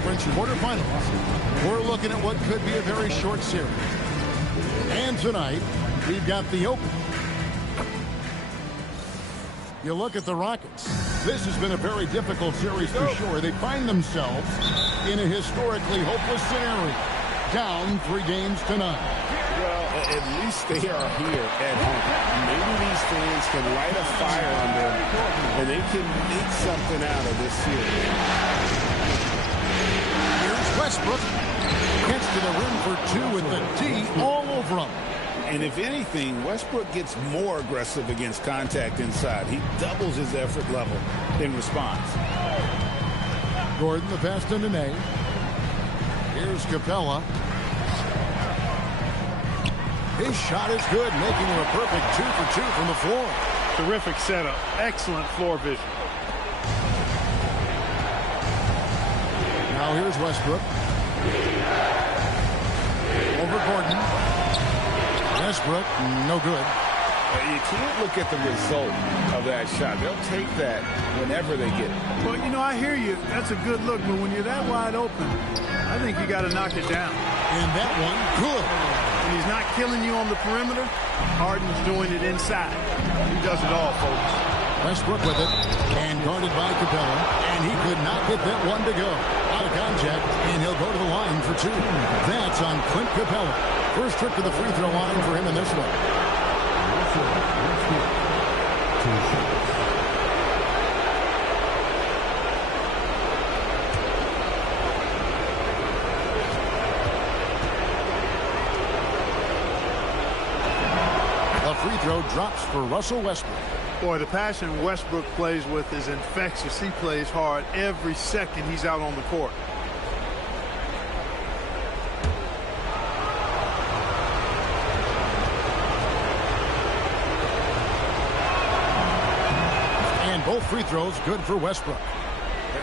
Conference quarterfinals. We're looking at what could be a very short series. And tonight, we've got the Open. You look at the Rockets. This has been a very difficult series for sure. They find themselves in a historically hopeless scenario. Down 3 games to none. Well, at least they are here at home. Maybe these fans can light a fire on them, and they can make something out of this series. Here's Westbrook. Gets to the rim for 2 with the D all over him. And if anything, Westbrook gets more aggressive against contact inside. He doubles his effort level in response. Gordon, the pass to Nene. Here's Capella. His shot is good, making him a perfect 2 for 2 from the floor. Terrific setup. Excellent floor vision. Now here's Westbrook. Over Gordon. Westbrook, no good. You can't look at the result of that shot. They'll take that whenever they get it. Well, you know, I hear you. That's a good look, but when you're that wide open, I think you got to knock it down. And that one, good. When he's not killing you on the perimeter, Harden's doing it inside. He does it all, folks. Westbrook with it, and guarded by Capella, and he could not get that one to go. Out of contact, and he'll go to the line for 2. That's on Clint Capella. First trip to the free throw line for him in this one. The free throw drops for Russell Westbrook. Boy, the passion Westbrook plays with is infectious. He plays hard every second he's out on the court. And both free throws good for Westbrook.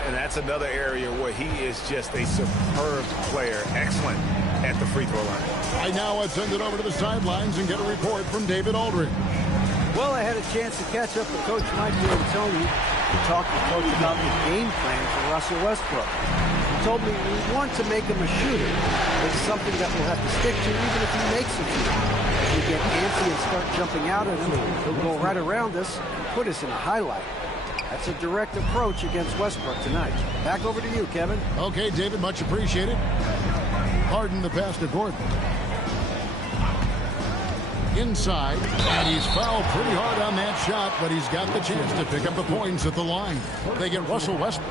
And that's another area where he is just a superb player. Excellent at the free throw line. I now send it over to the sidelines and get a report from David Aldridge. Well, I had a chance to catch up with Coach Mike D'Antoni and talk to Coach about the game plan for Russell Westbrook. He told me we want to make him a shooter. It's something that we'll have to stick to even if he makes a few. If we get antsy and start jumping out at him, he'll go right around us and put us in a highlight. That's a direct approach against Westbrook tonight. Back over to you, Kevin. Okay, David, much appreciated. Harden the pass to Gordon. Inside, and he's fouled pretty hard on that shot, but he's got the chance to pick up the points at the line. They get Russell Westbrook.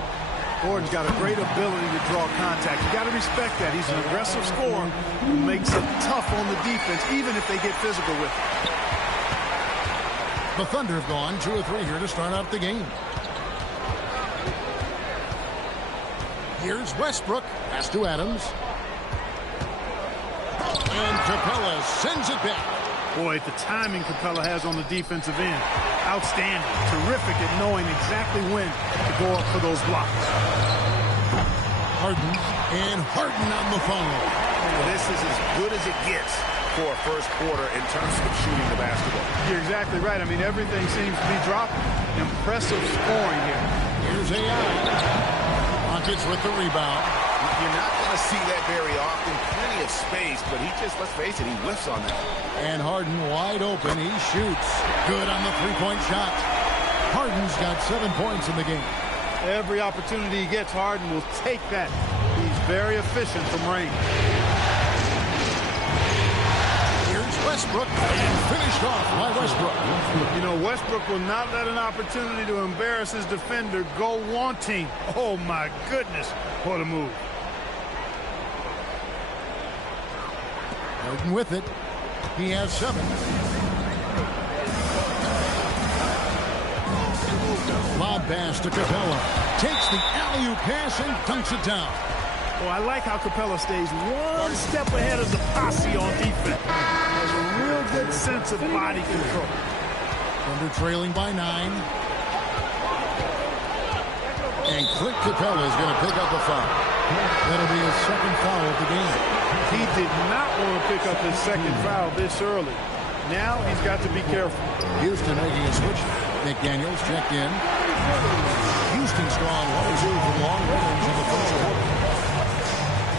Gordon's got a great ability to draw contact. You got to respect that. He's an aggressive scorer who makes it tough on the defense, even if they get physical with him. The Thunder have gone 2 or 3 here to start out the game. Here's Westbrook. Pass to Adams. And Capella sends it back. Boy, the timing Capella has on the defensive end. Outstanding. Terrific at knowing exactly when to go up for those blocks. Harden. And Harden on the follow. This is as good as it gets for a first quarter in terms of shooting the basketball. You're exactly right. I mean, everything seems to be dropping. Impressive scoring here. Here's AI. Rockets with the rebound. You're not going to see that very often. Plenty of space, but he just, let's face it, he whiffs on that. And Harden wide open. He shoots. Good on the three-point shot. Harden's got 7 points in the game. Every opportunity he gets, Harden will take that. He's very efficient from range. Here's Westbrook, and finished off by Westbrook. You know, Westbrook will not let an opportunity to embarrass his defender go wanting. Oh, my goodness. What a move. Harden with it. He has 7. Lob pass to Capella. Takes the alley-oop pass and dunks it down. Well, I like how Capella stays one step ahead of the posse on defense. Has a real good sense of body control. Thunder trailing by 9. And Clint Capella is going to pick up a foul. That'll be his second foul of the game. He did not want to pick up his second foul this early. Now he's got to be careful. Houston making a switch. McDaniels checked in. Houston's gone 1-2 from long range in the first quarter.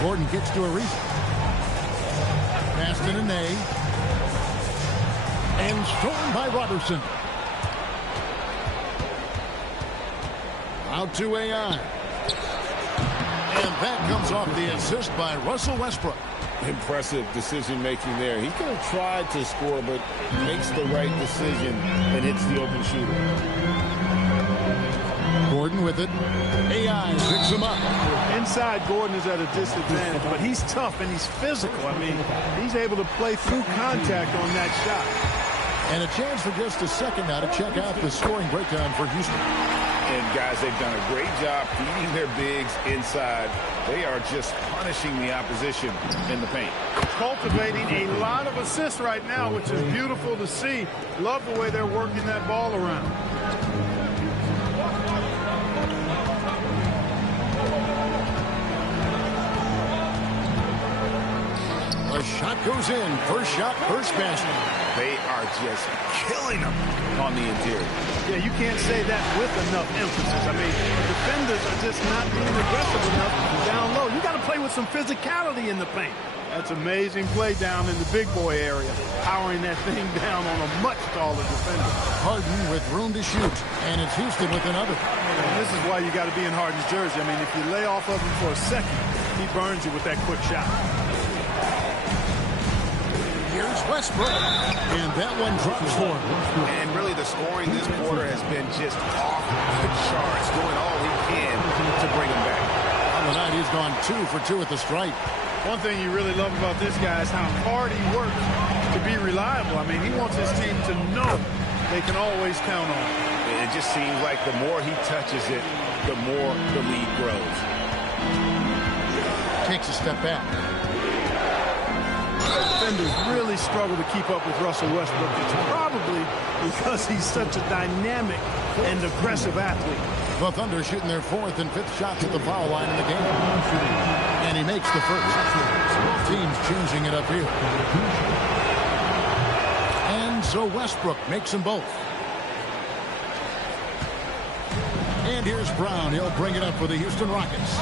Gordon kicks to Ariza. Passed in a nay. And stolen by Robertson. Out to AI. And that comes off the assist by Russell Westbrook. Impressive decision-making there. He could have tried to score, but makes the right decision and hits the open shooter. Gordon with it. AI picks him up. Inside, Gordon is at a disadvantage, but he's tough and he's physical. I mean, he's able to play through contact on that shot. And a chance for just a second now to check out the scoring breakdown for Houston. And, guys, they've done a great job feeding their bigs inside. They are just punishing the opposition in the paint. Cultivating a lot of assists right now, which is beautiful to see. Love the way they're working that ball around. A shot goes in. First shot, first basket. They are just killing them on the interior. Yeah, you can't say that with enough emphasis. I mean, defenders are just not being aggressive enough down low. You got to play with some physicality in the paint. That's amazing play down in the big boy area, powering that thing down on a much taller defender. Harden with room to shoot, and it's Houston with another. And this is why you got to be in Harden's jersey. I mean, if you lay off of him for a second, he burns you with that quick shot. Here's Westbrook, and that one drops for him. And really the scoring this quarter has been just off the charts, doing all he can to bring him back. On the night, he's gone 2 for 2 at the stripe. One thing you really love about this guy is how hard he works to be reliable. I mean, he wants his team to know they can always count on him. It just seems like the more he touches it, the more the lead grows. Takes a step back. Defenders really struggle to keep up with Russell Westbrook. It's probably because he's such a dynamic and aggressive athlete. The Thunder shooting their 4th and 5th shots at the foul line in the game. And he makes the first. Both teams changing it up here. And so Westbrook makes them both. And here's Brown. He'll bring it up for the Houston Rockets.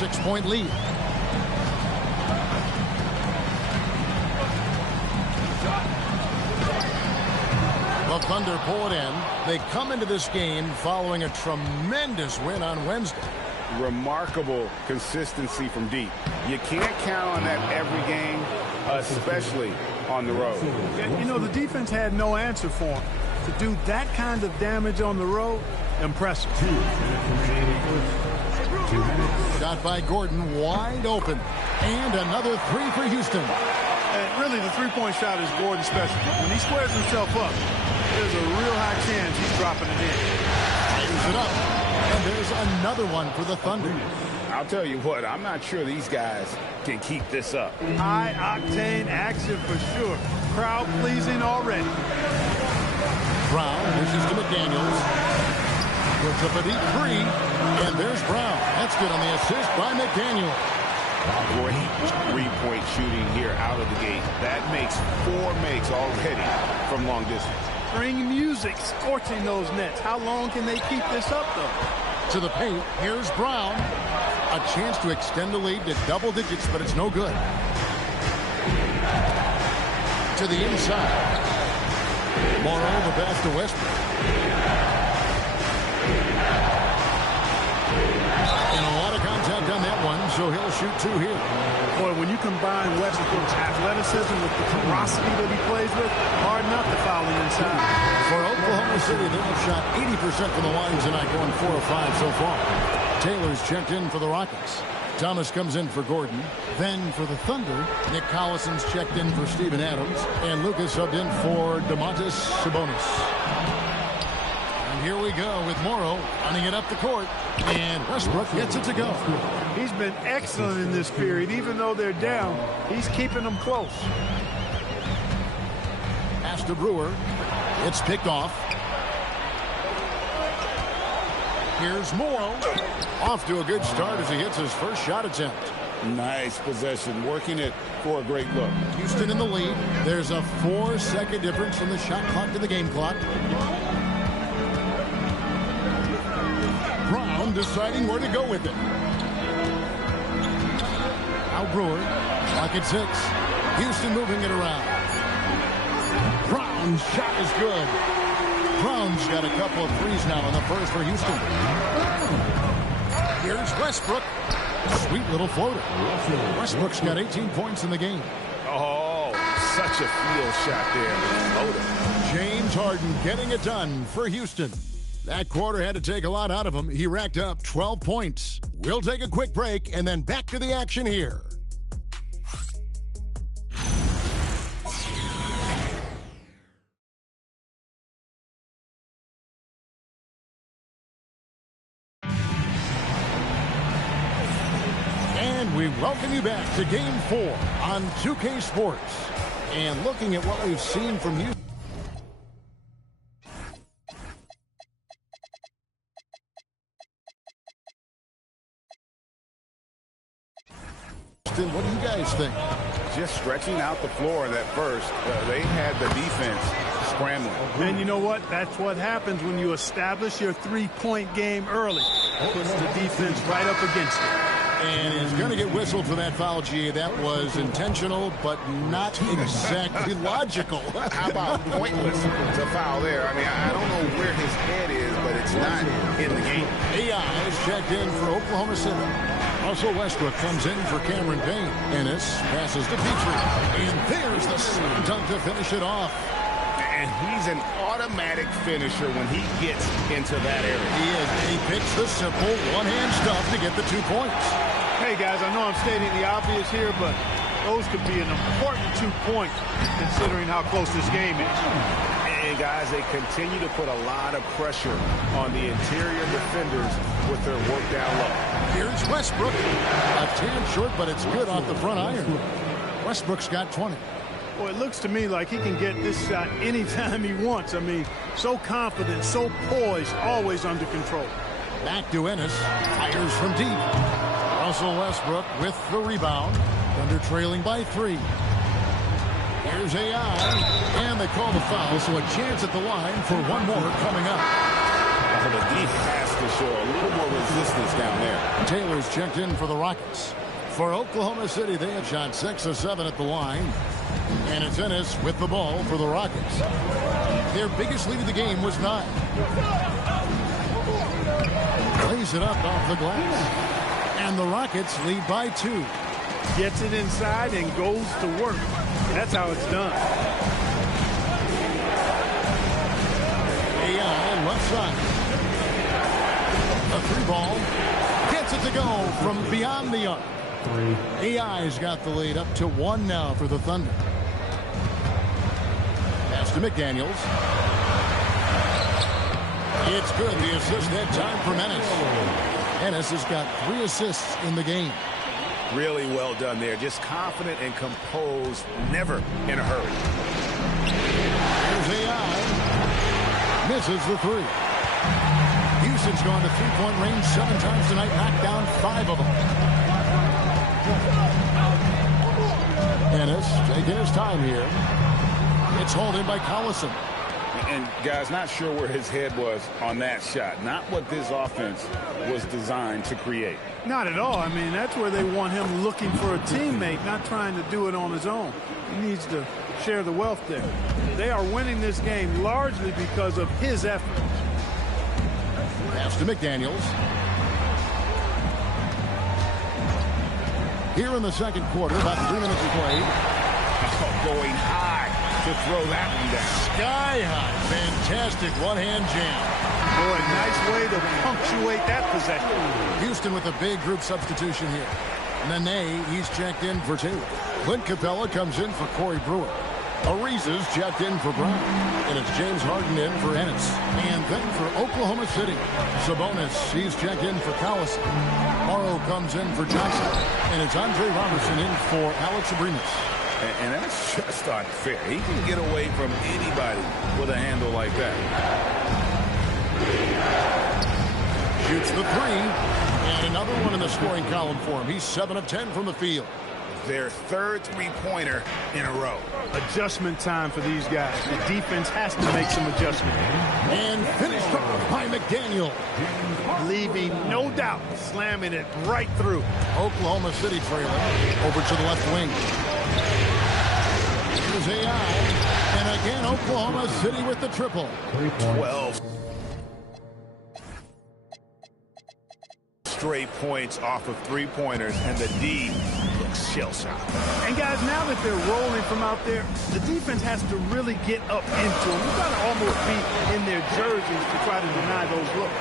6-point lead. The Thunder pull it in. They come into this game following a tremendous win on Wednesday. Remarkable consistency from deep. You can't count on that every game, especially on the road. You know, the defense had no answer for him. To do that kind of damage on the road, impressive. Shot by Gordon, wide open. And another 3 for Houston. And really, the three-point shot is Gordon's specialty. When he squares himself up, there's a real high chance he's dropping it in. Tightens it up. And there's another one for the Thunder. I'll tell you what, I'm not sure these guys can keep this up. High-octane action for sure. Crowd-pleasing already. Brown pushes to McDaniels. Puts up a deep 3. And there's Brown. That's good on the assist by McDaniels. Great three-point shooting here out of the gate. That makes 4 makes already from long distance. String music scorching those nets. How long can they keep this up, though? To the paint, here's Brown. A chance to extend the lead to double digits, but it's no good. To the inside. Morrow, the pass to Westbrook. And a lot of contact on that one, so he'll shoot 2 here. Boy, when you combine Westbrook's athleticism with the ferocity that he plays with, hard not to foul him inside. For Oklahoma City, they have shot 80% from the line tonight, going 4 of 5 so far. Taylor's checked in for the Rockets. Thomas comes in for Gordon. Then for the Thunder, Nick Collison's checked in for Steven Adams. And Lucas subbed in for Domantas Sabonis. And here we go with Morrow running it up the court. And Westbrook gets it to go. He's been excellent in this period. Even though they're down, he's keeping them close. Pass to Brewer. It's picked off. Here's Morrow. Off to a good start as he hits his first shot attempt. Nice possession, working it for a great look. Houston in the lead. There's a 4-second difference from the shot clock to the game clock. Brown deciding where to go with it. Brewer. Lock at 6. Houston moving it around. Brown's shot is good. Brown's got a couple of threes now in the first for Houston. Here's Westbrook. Sweet little floater. Westbrook's got 18 points in the game. Oh, such a field shot there. Floater. James Harden getting it done for Houston. That quarter had to take a lot out of him. He racked up 12 points. We'll take a quick break and then back to the action here. And we welcome you back to Game 4 on 2K Sports. And looking at what we've seen from Houston. What do you guys think? Just stretching out the floor in that first. They had the defense scrambling. And you know what? That's what happens when you establish your three-point game early. Puts the defense right up against it. And he's going to get whistled for that foul, G. That was intentional, but not exactly logical. How about pointless to foul there? I mean, I don't know where his head is, but it's not in the game. AI is checked in for Oklahoma City. Russell Westbrook comes in for Cameron Payne. Ennis passes to Petrie. And there's the slam dunk to finish it off. And he's an automatic finisher when he gets into that area. He is. He picks the simple one-hand stuff to get the 2 points. Hey, guys, I know I'm stating the obvious here, but those could be an important 2 points considering how close this game is. And, guys, they continue to put a lot of pressure on the interior defenders with their work down low. Here's Westbrook. A tan short, but it's good off the front iron. Westbrook's got 20. Well, it looks to me like he can get this shot anytime he wants. I mean, so confident, so poised, always under control. Back to Ennis. Fires from deep. Russell Westbrook with the rebound. Thunder trailing by 3. Here's AI. And they call the foul, so a chance at the line for one more coming up. So the defense has to show a little more resistance down there. Taylor's checked in for the Rockets. For Oklahoma City, they have shot 6 of 7 at the line. And it's Ennis with the ball for the Rockets. Their biggest lead of the game was 9. Plays it up off the glass. And the Rockets lead by 2. Gets it inside and goes to work. That's how it's done. AI left side. A 3-ball. Gets it to go from beyond the arc. AI's got the lead up to 1 now for the Thunder. Pass to McDaniels. It's good. The assist that time for Ennis. Ennis has got 3 assists in the game. Really well done there. Just confident and composed, never in a hurry. Here's AI. Misses the 3. Houston's gone to 3-point range 7 times tonight, knocked down 5 of them. Ennis taking his time here. It's hauled in by Collison. And, guys, not sure where his head was on that shot. Not what this offense was designed to create. Not at all. I mean, that's where they want him looking for a teammate, not trying to do it on his own. He needs to share the wealth there. They are winning this game largely because of his effort. Pass to McDaniels. Here in the second quarter, about 3 minutes to play. Going high to throw that one down. Sky high. Fantastic one-hand jam. Boy, nice way to punctuate that possession. Houston with a big group substitution here. Nene, he's checked in for Taylor. Clint Capella comes in for Corey Brewer. Ariza's checked in for Brown. And it's James Harden in for Ennis. And then for Oklahoma City, Sabonis, he's checked in for Collison. Morrow comes in for Johnson. And it's Andre Robertson in for Alex Abrinas. And that's just unfair. He can get away from anybody with a handle like that. Shoots the 3. And another one in the scoring column for him. He's 7 of 10 from the field. their third three-pointer in a row. Adjustment time for these guys. The defense has to make some adjustments. And finished off by McDaniel. Leaving no doubt, slamming it right through. Oklahoma City trailing over to the left wing. Here's AI. And again, Oklahoma City with the triple. 12 straight points off of three-pointers, and the D looks shell-shocked. And guys, now that they're rolling from out there, the defense has to really get up into them. You've got to almost be in their jerseys to try to deny those looks.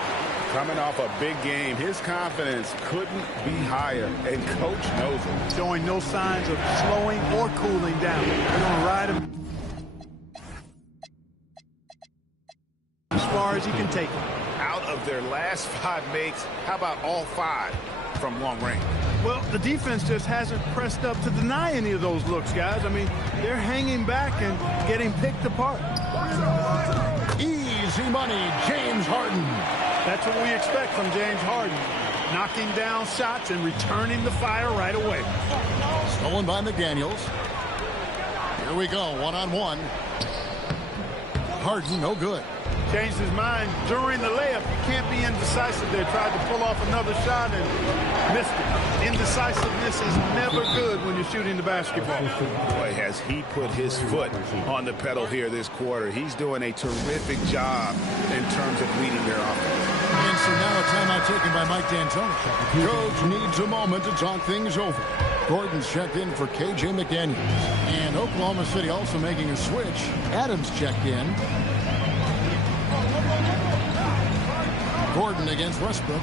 Coming off a big game, his confidence couldn't be higher, and Coach knows it. Showing no signs of slowing or cooling down. They're going to ride him as far as he can take him. Out of their last 5 makes, how about all 5 from long range? Well, the defense just hasn't pressed up to deny any of those looks, guys. I mean, they're hanging back and getting picked apart. Easy money, James Harden. That's what we expect from James Harden. Knocking down shots and returning the fire right away. Stolen by McDaniels. Here we go, one-on-one. Harden, no good. Changed his mind during the layup. You can't be indecisive there. Tried to pull off another shot and missed it. Indecisiveness is never good when you're shooting the basketball. Boy, has he put his foot on the pedal here this quarter. He's doing a terrific job in terms of leading their offense. And so now a timeout taken by Mike D'Antoni. Coach needs a moment to talk things over. Gordon's checked in for KJ McDaniels. And Oklahoma City also making a switch. Adams checked in. Gordon against Westbrook.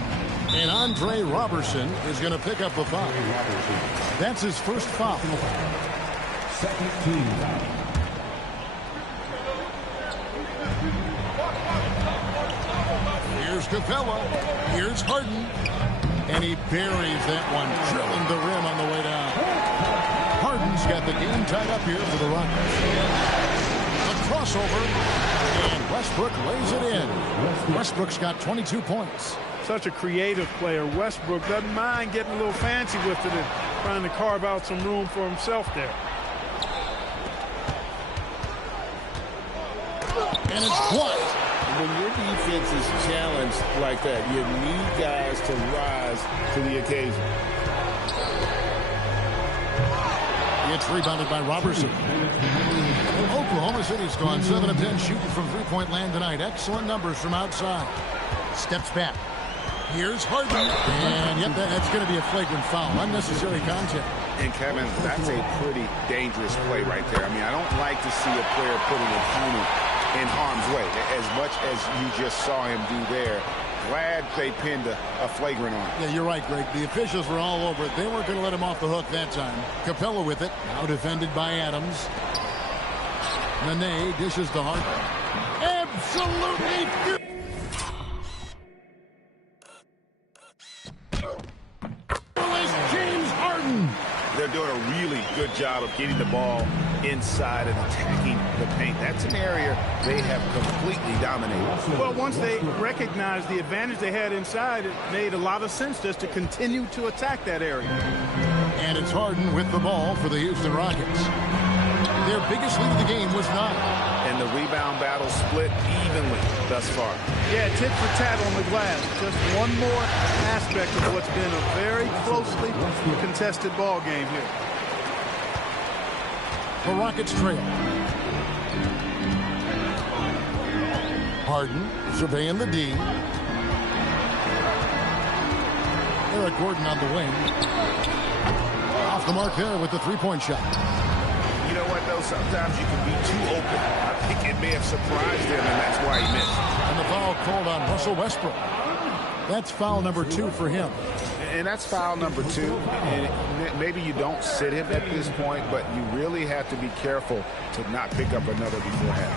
And Andre Robertson is going to pick up the foul. That's his first foul. Second team foul. Here's Capella. Here's Harden. And he buries that one, drilling the rim on the way down. Harden's got the game tied up here for the Rockets. A crossover. And Westbrook lays it in. Westbrook's got 22 points. Such a creative player. Westbrook doesn't mind getting a little fancy with it and trying to carve out some room for himself there. And it's quiet. When your defense is challenged like that, you need guys to rise to the occasion. It's rebounded by Robertson. Oklahoma City's gone 7 of 10 shooting from three-point land tonight. Excellent numbers from outside. Steps back. Here's Harden. And yep, that's going to be a flagrant foul. Unnecessary contact. And Kevin, that's a pretty dangerous play right there. I mean, I don't like to see a player putting an opponent in harm's way as much as you just saw him do there. Glad they pinned a flagrant on him. Yeah, you're right, Greg. The officials were all over it. They weren't going to let him off the hook that time. Capella with it. Now defended by Adams. Nene dishes to Harden. Absolutely. James Harden. They're doing a really good job of getting the ball inside and attacking the paint. That's an area they have completely dominated. Well, once they recognized the advantage they had inside, it made a lot of sense just to continue to attack that area. And it's Harden with the ball for the Houston Rockets. Their biggest lead of the game was 9. And the rebound battle split evenly thus far. Yeah, tit for tat on the glass. Just one more aspect of what's been a very closely contested ball game here. The Rockets trail. Harden surveying the D. Eric Gordon on the wing. Off the mark there with the three-point shot. You know what, though? Sometimes you can be too open. I think it may have surprised him, and that's why he missed. And the foul called on Russell Westbrook. That's foul number 2 for him. And that's foul number 2. And maybe you don't sit him at this point, but you really have to be careful to not pick up another before half.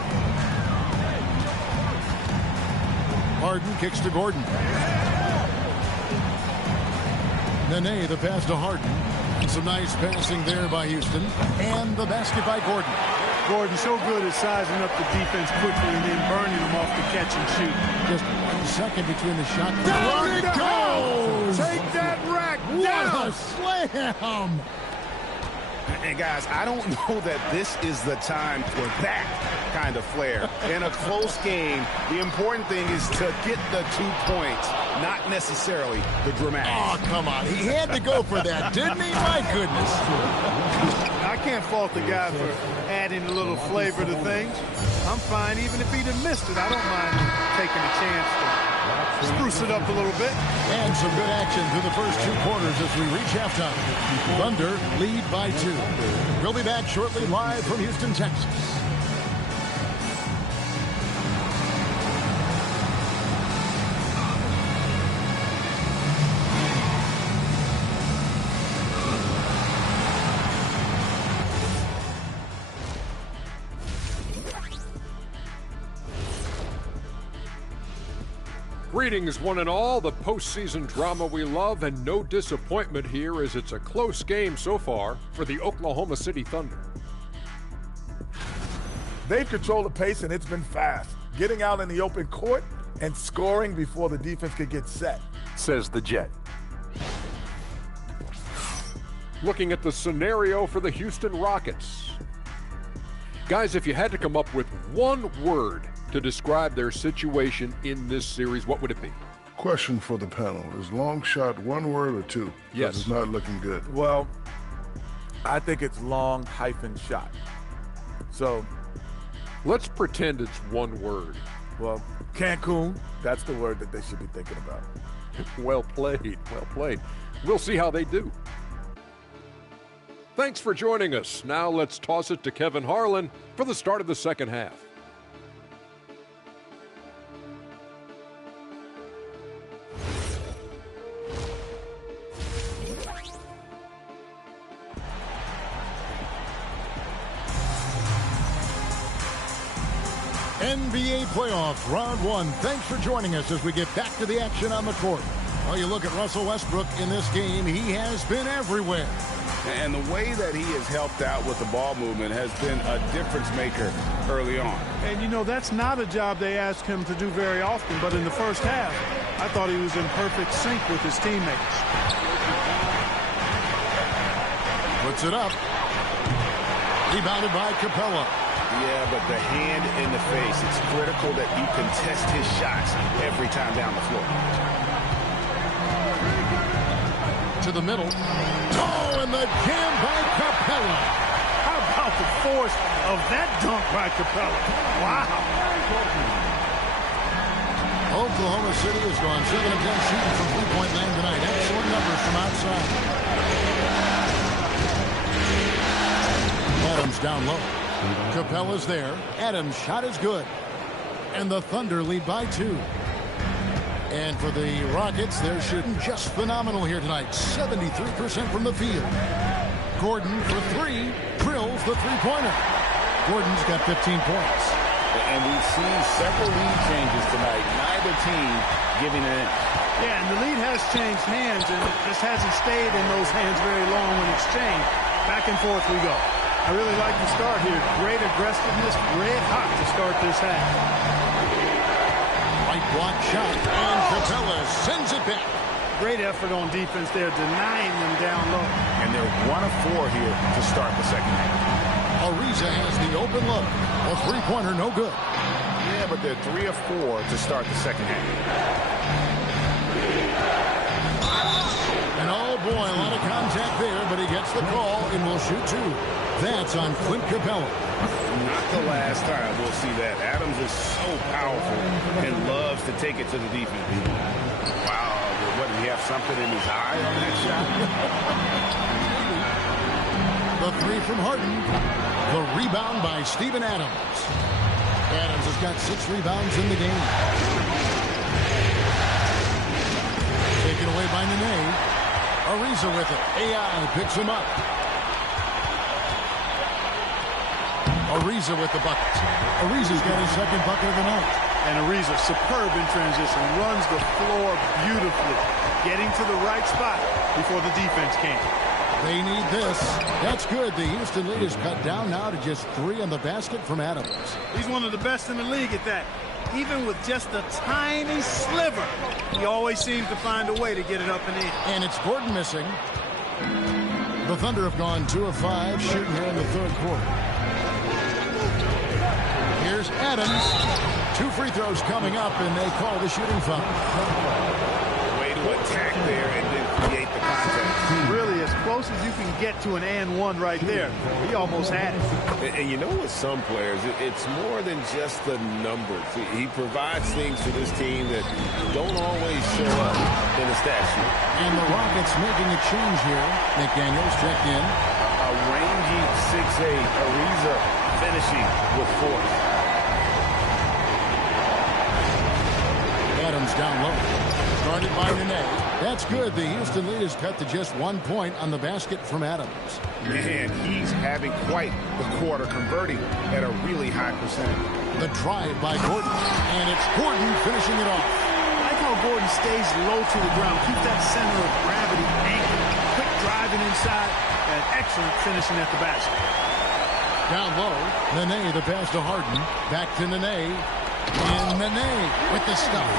Harden kicks to Gordon. Nene, the pass to Harden. And some nice passing there by Houston. And the basket by Gordon. Gordon so good at sizing up the defense quickly and then burning them off the catch and shoot. Just 1 second between the shot. Down it goes! Take that rack What down! a slam! And guys, I don't know that this is the time for that kind of flair. In a close game, the important thing is to get the 2 points, not necessarily the dramatic. Oh, come on. He had to go for that, didn't he? My goodness. I can't fault the guy for adding a little flavor to things. I'm fine even if he'd have missed it. I don't mind taking a chance to spruce it up a little bit. And some good action through the first 2 quarters as we reach halftime. Thunder lead by 2. We'll be back shortly live from Houston, Texas. Greetings, one and all. The postseason drama we love, and no disappointment here as it's a close game so far for the Oklahoma City Thunder. They've controlled the pace, and it's been fast, getting out in the open court and scoring before the defense could get set, says the Jet. Looking at the scenario for the Houston Rockets. Guys, if you had to come up with one word to describe their situation in this series, what would it be? Question for the panel. Is long shot one word or two? Yes. It's not looking good. Well, I think it's long-shot. So, let's pretend it's one word. well, Cancun, that's the word that they should be thinking about. Well played, well played. We'll see how they do. Thanks for joining us. Now let's toss it to Kevin Harlan for the start of the second half. NBA playoffs, round 1. Thanks for joining us as we get back to the action on the court. Well, you look at Russell Westbrook in this game, he has been everywhere. And the way that he has helped out with the ball movement has been a difference maker early on. And, you know, that's not a job they ask him to do very often, but in the first half, I thought he was in perfect sync with his teammates. Puts it up. Rebounded by Capella. Yeah, but the hand in the face, it's critical that you contest his shots every time down the floor. To the middle. Oh, and the jam by Capella. How about the force of that dunk by Capella? Wow. Oklahoma City has gone 7 of 10 shooting from three-point land tonight. Excellent numbers from outside. Adams down low. Capella's there. Adams' shot is good. And the Thunder lead by 2. And for the Rockets, they're shooting just phenomenal here tonight. 73% from the field. Gordon for 3. Drills the three-pointer. Gordon's got 15 points. And we've seen several lead changes tonight. Neither team giving an inch. Yeah, and the lead has changed hands, and it just hasn't stayed in those hands very long when exchanged. Back and forth we go. I really like the start here. Great aggressiveness, red hot to start this half. Right block shot, and Capella sends it back. Great effort on defense there, denying them down low. And they're 1 of 4 here to start the second half. Ariza has the open look. A three-pointer, no good. Yeah, but they're 3 of 4 to start the second half. And oh boy, a lot of contact there, but he gets the call and will shoot 2. That's on Clint Capella. Not the last time we'll see that. Adams is so powerful and loves to take it to the defense. Wow, what, did he have something in his eye on that shot? The 3 from Harden. The rebound by Steven Adams. Adams has got 6 rebounds in the game. Taken away by Nene. Ariza with it. AI picks him up. Ariza with the bucket. Ariza's got his second bucket of the night. And Ariza, superb in transition, runs the floor beautifully, getting to the right spot before the defense came. They need this. That's good. The Houston lead is cut down now to just 3 on the basket from Adams. He's one of the best in the league at that. Even with just a tiny sliver, he always seems to find a way to get it up and in. And it's Gordon missing. The Thunder have gone 2 of 5 shooting here in the third quarter. Here's Adams. 2 free throws coming up, and they call the shooting foul. Way to attack there and then create the contact. Really, as close as you can get to an and one right there. He almost had it. And you know, with some players, it's more than just the numbers. He provides things for this team that don't always show up in the stat sheet. And the Rockets making a change here. McDaniels checked in. A rangy 6'8", Ariza finishing with force. Adams down low. Started by Nene. That's good. The Houston lead is cut to just 1 point on the basket from Adams. Man, he's having quite the quarter, converting at a really high percentage. The drive by Gordon. And it's Gordon finishing it off. I like how Gordon stays low to the ground. Keep that center of gravity anchored. Quick driving inside and excellent finishing at the basket. Down low. Nene, the pass to Harden. Back to Nene. And Nene with the stuff.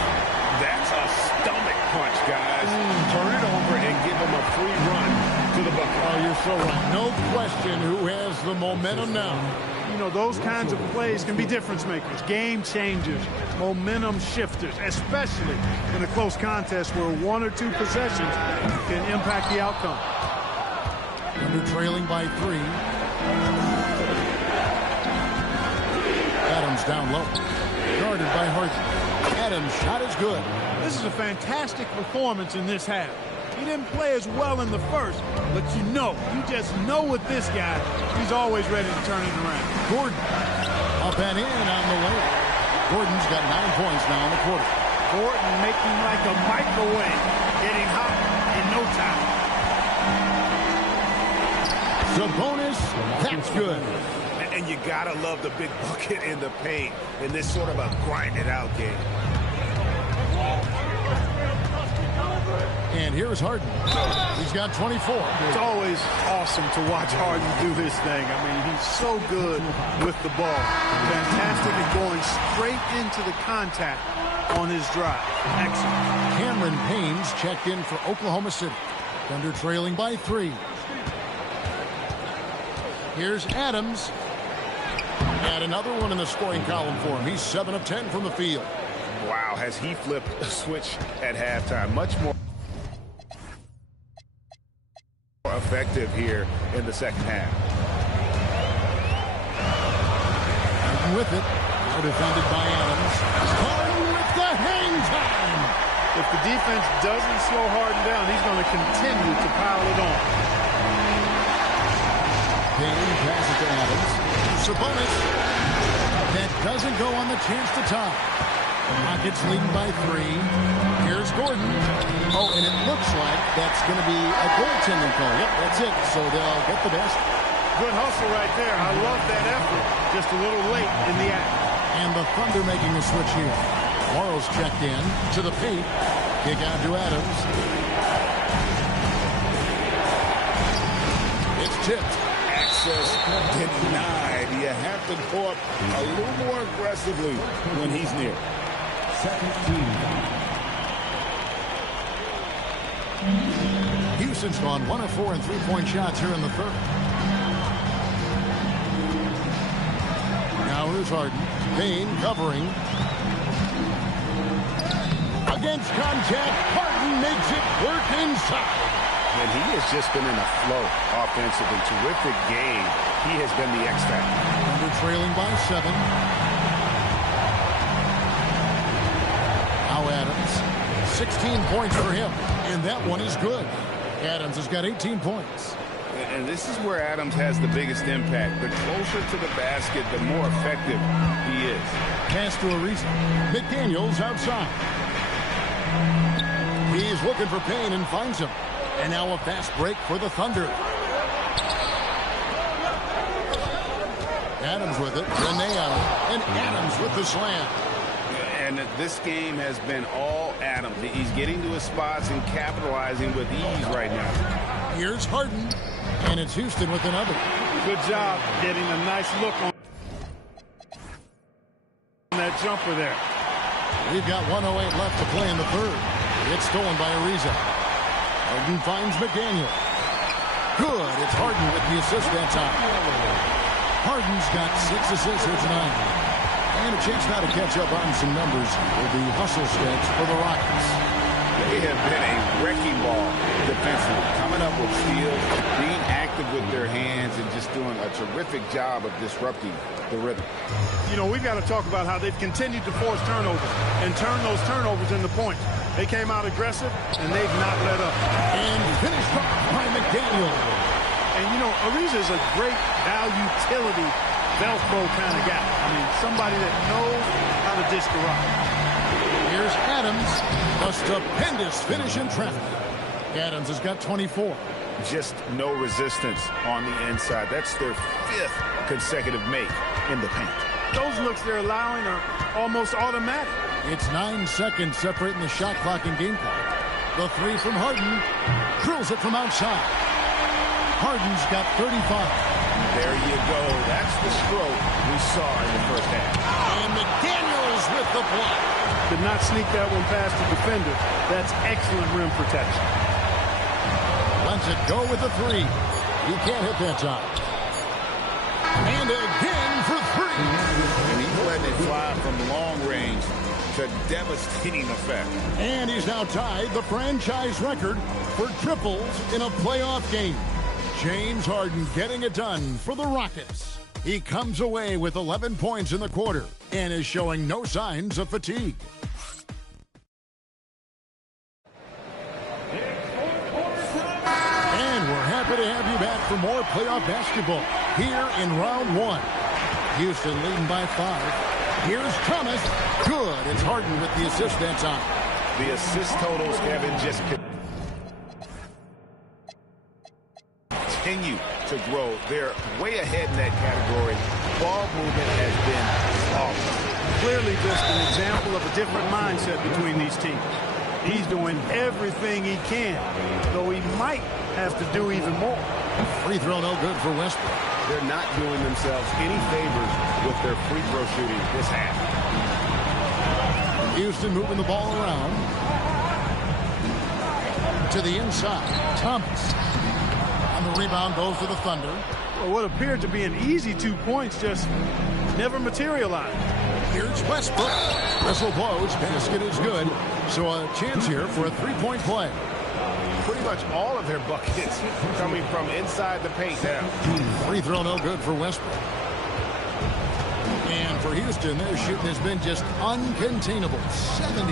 That's a stomach punch, guys. Turn it over and give him a free run to the bucket. Oh, you're so right. No question who has the momentum now. You know, those kinds of plays can be difference makers, game changers, momentum shifters, especially in a close contest where 1 or 2 possessions can impact the outcome. Under trailing by 3. Adams down low. Guarded by Harden. Adams' shot is good. This is a fantastic performance in this half. He didn't play as well in the first, but you just know with this guy, he's always ready to turn it around. Gordon up and in on the way. Gordon's got 9 points now in the quarter. Gordon making like a microwave, getting hot in no time. Sabonis, that's good. And you gotta love the big bucket in the paint in this sort of a grind-it-out game. And here's Harden. He's got 24. It's always awesome to watch Harden do his thing. I mean, he's so good with the ball. Fantastic at going straight into the contact on his drive. Excellent. Cameron Payne's checked in for Oklahoma City. Thunder trailing by 3. Here's Adams. And another one in the scoring column for him. He's 7 of 10 from the field. Wow, has he flipped a switch at halftime. Much more effective here in the second half. With it. Now defended by Adams. Harden with the hang time. If the defense doesn't slow Harden down, he's going to continue to pile it on. Payne passes to Adams. Sabonis. That doesn't go on the chance to tie. Rockets leading by 3. Here's Gordon. Oh, and it looks like that's going to be a goaltending call. Yep, that's it. So they'll get the best. Good hustle right there. I love that effort. Just a little late in the act. And the Thunder making a switch here. Morrow's checked in to the paint. Kick out to Adams. It's tipped. Access denied. You have to go up a little more aggressively when he's near. Second team. Houston's gone 1 of 4 in three-point shots here in the third. Now here's Harden. Payne covering. Against contact, Harden makes it work inside. And he has just been in a flow offensively. Terrific game. He has been the X factor. Under trailing by 7. Now Adams. 16 points for him. And that one is good. Adams has got 18 points. And this is where Adams has the biggest impact. The closer to the basket, the more effective he is. Pass to Ariza. McDaniels outside. He's looking for Payne and finds him. And now a fast break for the Thunder. Adams with it. Nene on it. And Adams with the slam. And this game has been all Adams. He's getting to his spots and capitalizing with ease right now. Here's Harden. And it's Houston with another. Good job getting a nice look on that jumper there. We've got 1:08 left to play in the third. It's stolen by Ariza. Harden finds McDaniel. Good. It's Harden with the assist that time. Harden's got 6 assists here tonight. And a chance now to catch up on some numbers with the hustle stats for the Rockets. They have been a wrecking ball defensively, coming up with steals, being active with their hands, and just doing a terrific job of disrupting the rhythm. You know, we've got to talk about how they've continued to force turnovers and turn those turnovers into points. They came out aggressive, and they've not let up. And finished off by McDaniel. And, you know, Ariza is a great utility Velcro kind of guy. I mean, somebody that knows how to dish the rock. Here's Adams. A stupendous finish in traffic. Adams has got 24. Just no resistance on the inside. That's their 5th consecutive make in the paint. Those looks they're allowing are almost automatic. It's 9 seconds separating the shot clock and game clock. The 3 from Harden. Drills it from outside. Harden's got 35. There you go. That's the stroke we saw in the first half. And McDaniels with the block. Did not sneak that one past the defender. That's excellent rim protection. Lets it go with the 3. He can't hit that time. And again for 3. And he's letting it fly from long range to devastating effect. And he's now tied the franchise record for triples in a playoff game. James Harden getting it done for the Rockets. He comes away with 11 points in the quarter and is showing no signs of fatigue. And we're happy to have you back for more playoff basketball here in round 1. Houston leading by 5. Here's Thomas. Good. It's Harden with the assist that time. The assist totals, Kevin, just continue to grow. They're way ahead in that category. Ball movement has been awesome. Clearly just an example of a different mindset between these teams. He's doing everything he can, though he might have to do even more. Free throw no good for Westbrook. They're not doing themselves any favors with their free throw shooting this half. Houston moving the ball around. To the inside. Thomas. On the rebound goes to the Thunder. Well, what appeared to be an easy 2 points just never materialized. Here's Westbrook. Whistle blows. Basket is good. So a chance here for a 3-point play. Pretty much all of their buckets coming from inside the paint now. Free throw no good for Westbrook. And for Houston, their shooting has been just uncontainable. 72%.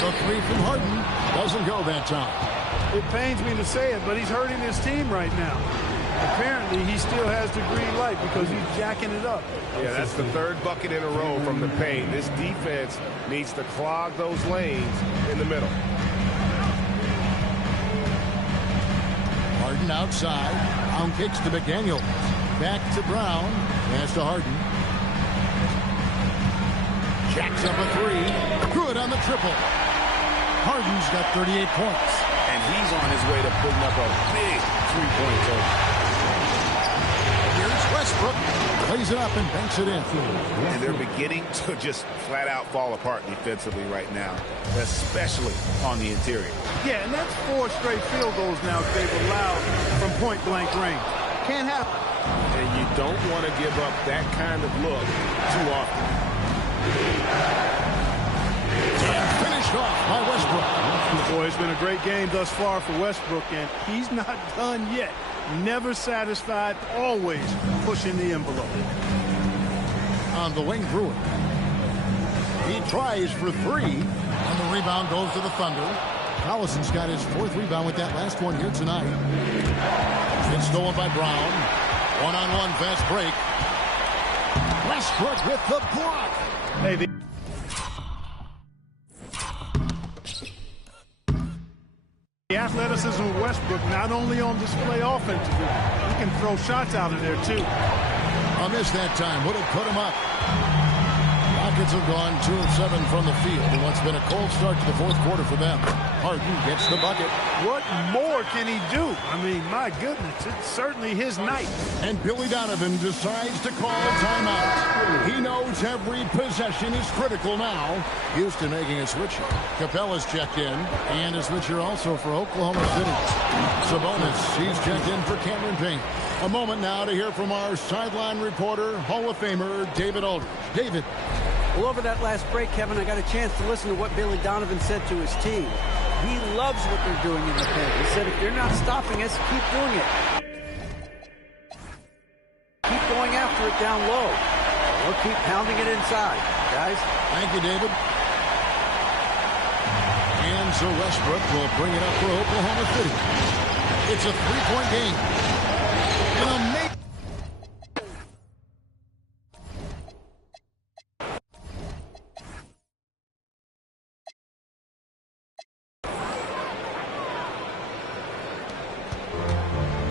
The 3 from Harden doesn't go that time. It pains me to say it, but he's hurting his team right now. Apparently, he still has the green light because he's jacking it up. Yeah, that's the 3rd bucket in a row from the paint. This defense needs to clog those lanes in the middle. Harden outside. Brown kicks to McDaniel. Back to Brown. Pass to Harden. Jacks up a 3. Good on the triple. Harden's got 38 points. And he's on his way to putting up a big 3-point total. Here's Westbrook. Plays it up and banks it in. And they're beginning to just flat out fall apart defensively right now, especially on the interior. Yeah, and that's 4 straight field goals now they've allowed from point-blank range. Can't happen. And you don't want to give up that kind of look too often. And finished off by Westbrook. Boy, it's been a great game thus far for Westbrook, and he's not done yet. Never satisfied, always pushing the envelope. On the wing, Brewer. He tries for 3. And the rebound goes to the Thunder. Collison's got his 4th rebound with that last one here tonight. It's stolen by Brown. One-on-one fast break. Westbrook with the block. Hey, the athleticism of Westbrook not only on display offensively, he can throw shots out of there too. A miss that time would have put him up. Rockets have gone 2 of 7 from the field in what's been a cold start to the fourth quarter for them. Harden gets the bucket. What more can he do? I mean, my goodness, it's certainly his night. And Billy Donovan decides to call timeout. He knows every possession is critical now. Houston making a switch. Capella's checked in, and a switcher also for Oklahoma City. Sabonis, he's checked in for Cameron Payne. A moment now to hear from our sideline reporter, Hall of Famer David Aldridge. David. Well, over that last break, Kevin, I got a chance to listen to what Billy Donovan said to his team. He loves what they're doing in the paint. He said, if you're not stopping us, keep doing it. Keep going after it down low. We'll keep pounding it inside, guys. Thank you, David. And so Westbrook will bring it up for Oklahoma City. It's a three-point game. An amazing.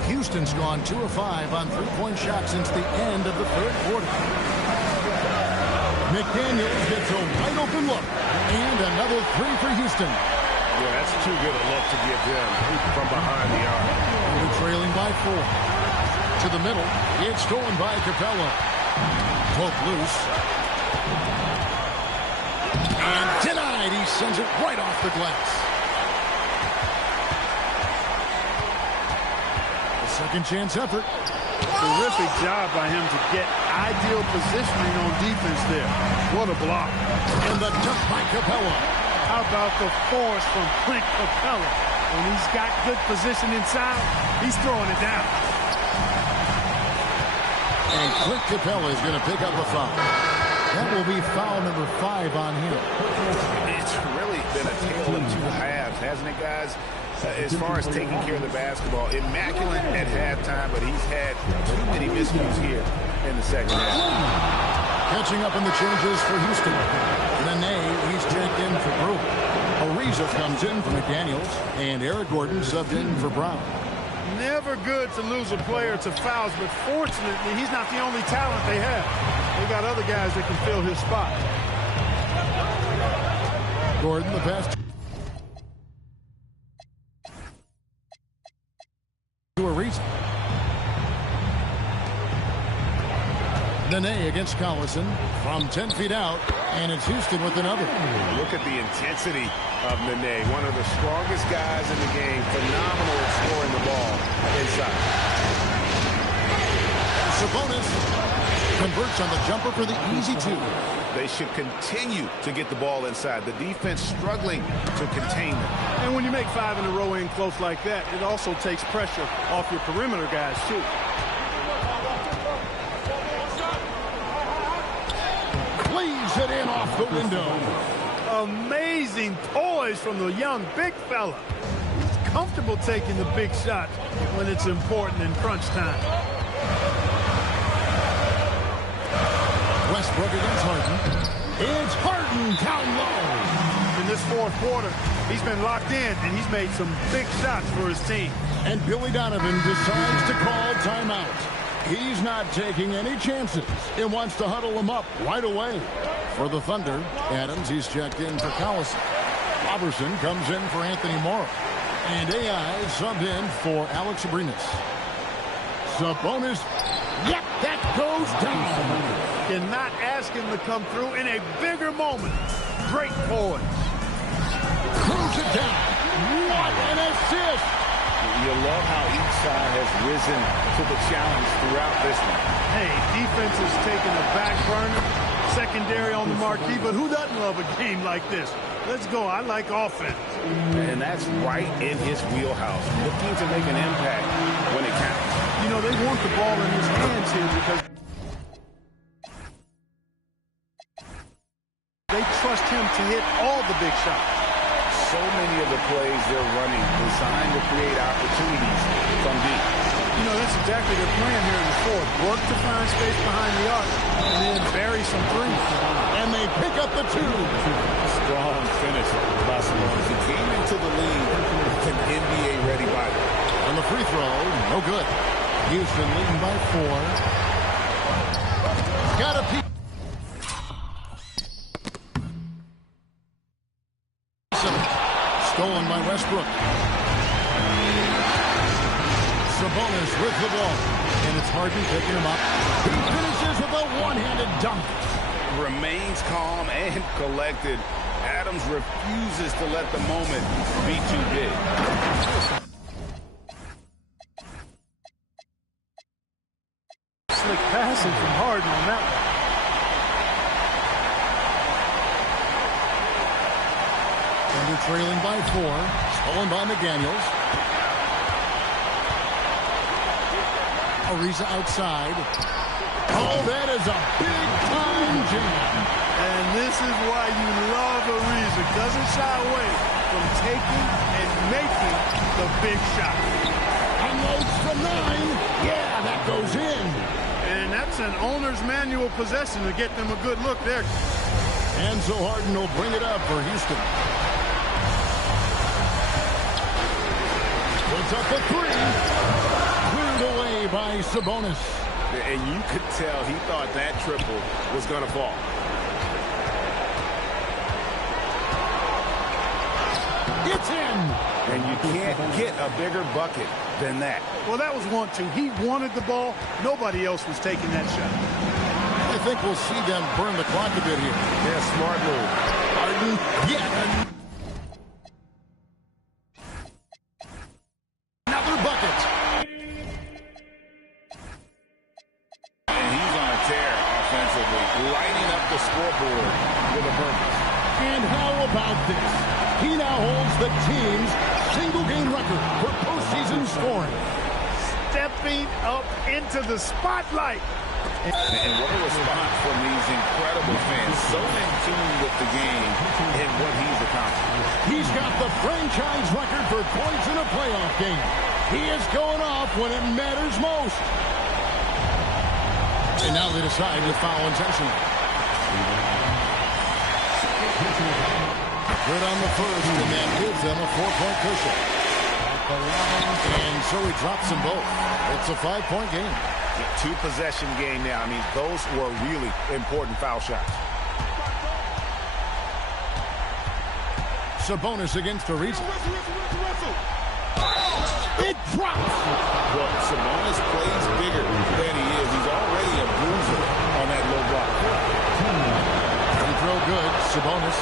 Houston's gone 2 of 5 on three-point shots since the end of the third quarter. McDaniels gets a wide-open look. And another three for Houston. Yeah, that's too good a look to give them from behind the arc. We're trailing by 4. To the middle. It's stolen by Capella. Poke loose. And denied. He sends it right off the glass. Second chance effort. Terrific job by him to get ideal positioning on defense there. What a block. And the dunk by Capella. How about the force from Clint Capella? When he's got good position inside, he's throwing it down. And Clint Capella is going to pick up a foul. That will be foul number 5 on him. It's really been a tale of two halves, hasn't it, guys? As far as taking care of the basketball, immaculate at halftime, but he's had too many miscues here in the second half. Catching up in the changes for Houston. Nene, he's checked in for Brewer. Ariza comes in for McDaniels, and Eric Gordon subbed in for Brown. Never good to lose a player to fouls, but fortunately, he's not the only talent they have. They got other guys that can fill his spot. Gordon, the pass to Ariza. Nene against Collison from 10 feet out, and it's Houston with another. Look at the intensity of Nene, one of the strongest guys in the game, phenomenal at scoring the ball inside. Sabonis converts on the jumper for the easy 2. They should continue to get the ball inside. The defense struggling to contain them. And when you make 5 in a row in close like that, it also takes pressure off your perimeter guys, too. Leaves it in off the window. Amazing poise from the young big fella. He's comfortable taking the big shots when it's important in crunch time. Westbrook against Harden. It's Harden down low. In this fourth quarter, he's been locked in, and he's made some big shots for his team. And Billy Donovan decides to call timeout. He's not taking any chances. He wants to huddle them up right away. For the Thunder, Adams, he's checked in for Collison. Robertson comes in for Anthony Morrow. And AI subbed in for Alex Abrinas. Sabonis. Yep, that goes down. Cannot ask him to come through in a bigger moment. Great poise. Cruise it down. What an assist. You love how each side has risen to the challenge throughout this one. Hey, defense is taking a back burner, secondary on the marquee, but who doesn't love a game like this? Let's go. I like offense. And that's right in his wheelhouse, looking to make an impact when it counts. You know, they want the ball in his hands here because they trust him to hit all the big shots. So many of the plays they're running designed to create opportunities from deep. You know, that's exactly their plan here in the fourth. Work to find space behind the arc and then bury some threes. And they pick up the 2. Strong finish by Sabonis. He came into the league with an NBA-ready body. On the free throw, no good. Houston leading by 4. Got a peek. Westbrook. Sabonis with the ball. And it's Harden picking him up. He finishes with a one-handed dunk. Remains calm and collected. Adams refuses to let the moment be too big. Slick passing from Harden on that one. Thunder trailing by 4. Stolen by McDaniels. Ariza outside. Oh, that is a big-time jam. And this is why you love Ariza. Doesn't shy away from taking and making the big shot. Unloads from 9. Yeah, that goes in. And that's an owner's manual possession to get them a good look there. And so Harden will bring it up for Houston. Puts up a 3. Cleared away by Sabonis. And you could tell he thought that triple was going to fall. It's in. And you can't get a bigger bucket than that. Well, that was 1-2. He wanted the ball. Nobody else was taking that shot. I think we'll see them burn the clock a bit here. Yeah, smart move. Harden, another bucket. And he's on a tear offensively, lighting up the scoreboard with a purpose. And how about this? He now holds the team's single-game record for postseason scoring. Stepping up into the spotlight. And what a response from these incredible fans, so in tune with the game and what he's accomplished. He's got the franchise record for points in a playoff game. He is going off when it matters most. And now they decide to foul intentionally. Good on the first, and that gives them a 4-point cushion. And so he drops them both. It's a 5-point game. 2-possession game now. I mean, those were really important foul shots. Sabonis against Ariza. It drops. Well, Sabonis plays bigger than he is. He's already a bruiser on that low block. Free throw good. Sabonis.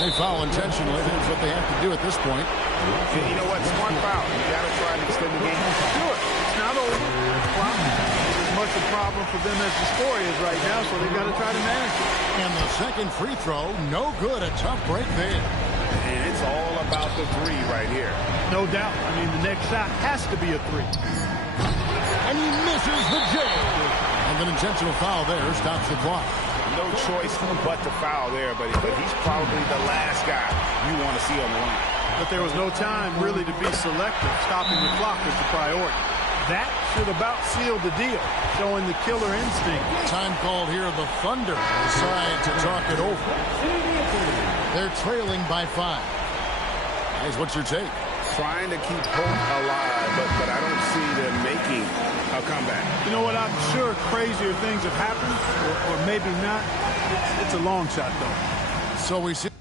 They foul intentionally. That's what they have to do at this point. And you know what? It's one foul. You got to try to extend the game. Do it. It's not over. It's as much a problem for them as the score is right now, so they've got to try to manage it. And the second free throw, no good. A tough break there. And it's all about the 3 right here. No doubt. I mean, the next shot has to be a 3. And he misses the J. And an intentional foul there stops the clock. No choice but to foul there, but he's probably the last guy you want to see on the line. But there was no time really to be selective. Stopping the clock was the priority. That should about seal the deal, showing the killer instinct. Time called here. The Thunder decide to talk it over. They're trailing by 5. Guys, what's your take? Trying to keep hope alive, but I don't see them making a comeback. You know what? I'm sure crazier things have happened, or maybe not. It's a long shot, though. So we see